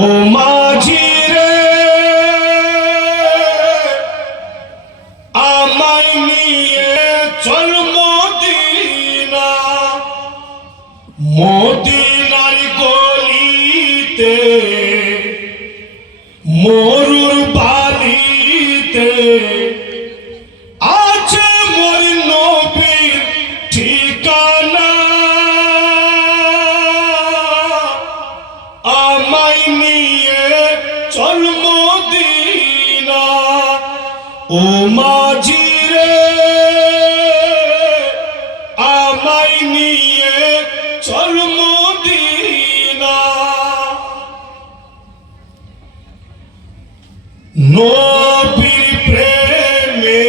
ও মাঝি রে আমায় নিয়ে চল মদিনা, মদিনার গলিতে মরুর বালিতে আছে মোর নবীর ঠিকানা। আমায় নিয়ে চল মদিনা, ও মাঝি রে আমায় নিয়ে চল মদিনা। নবীর প্রেমে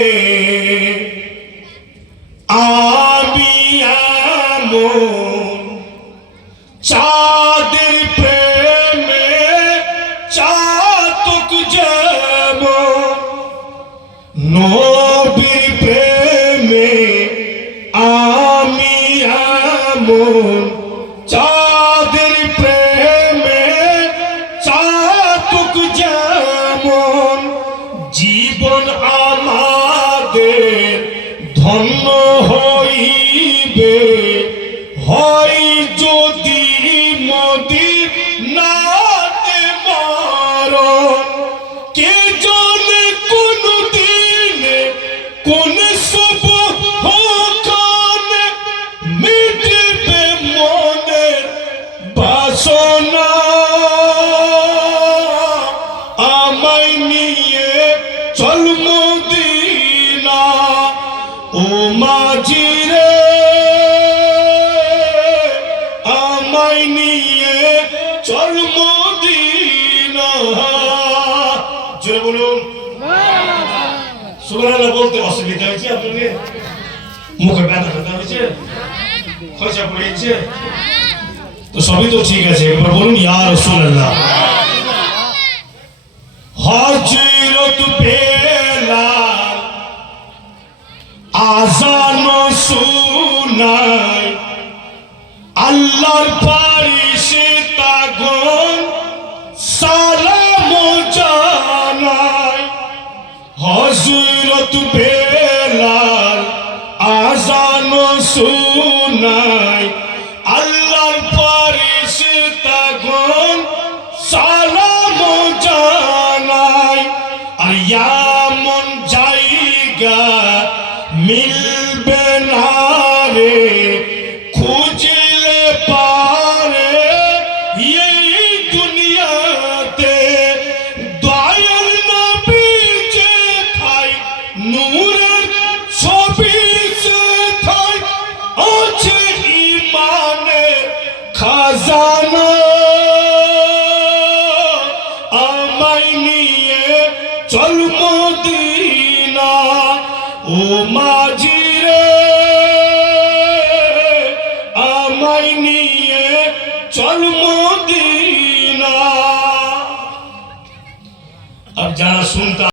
আমি এমন, চাঁদের প্রেমে চাতক যেমন। নবীর প্রেমে আমি এমন, চাঁদের প্রেমে চাতক যেমন। জীবন আমাদের ধন্য হইবে হয় যদি মদিনাতে মরণ। কে জানে কোন দিনে কোন শুভ মিটবে মনের বাসনা। আমায় নিয়ে চল মদিনা, ও মাঝি রে আমায় নিয়ে চল মদিনা। জোরে বলুন সুবহানাল্লাহ। বলতে অসুবিধা হয়েছে আপনাকে? মুখে ব্যথা ব্যথা হয়েছে, খরচা পড়েছে? তো সবই তো ঠিক আছে, একবার বলুন ইয়া রাসূলুল্লাহ। হযরত বেলাল আযান শুনায়, আল্লাহর ফেরেশতাগণ সালাম জানায়। হযরত বেলাল আযান শুনায়, আল্লাহর ফেরেশতাগণ সালাম জানায়। আর এমন জায়গা মিলবে না রে খুঁজলে পারে এই দুনিয়াতে। দয়াল নবী যেথায় নূরের ছবি সেথায় আছে ঈমানের খাজানা। আমায় নিয়ে চল মদিনা, ও মাঝি রে আমায় নিয়ে চল মদিনা। আর যারা শুনতে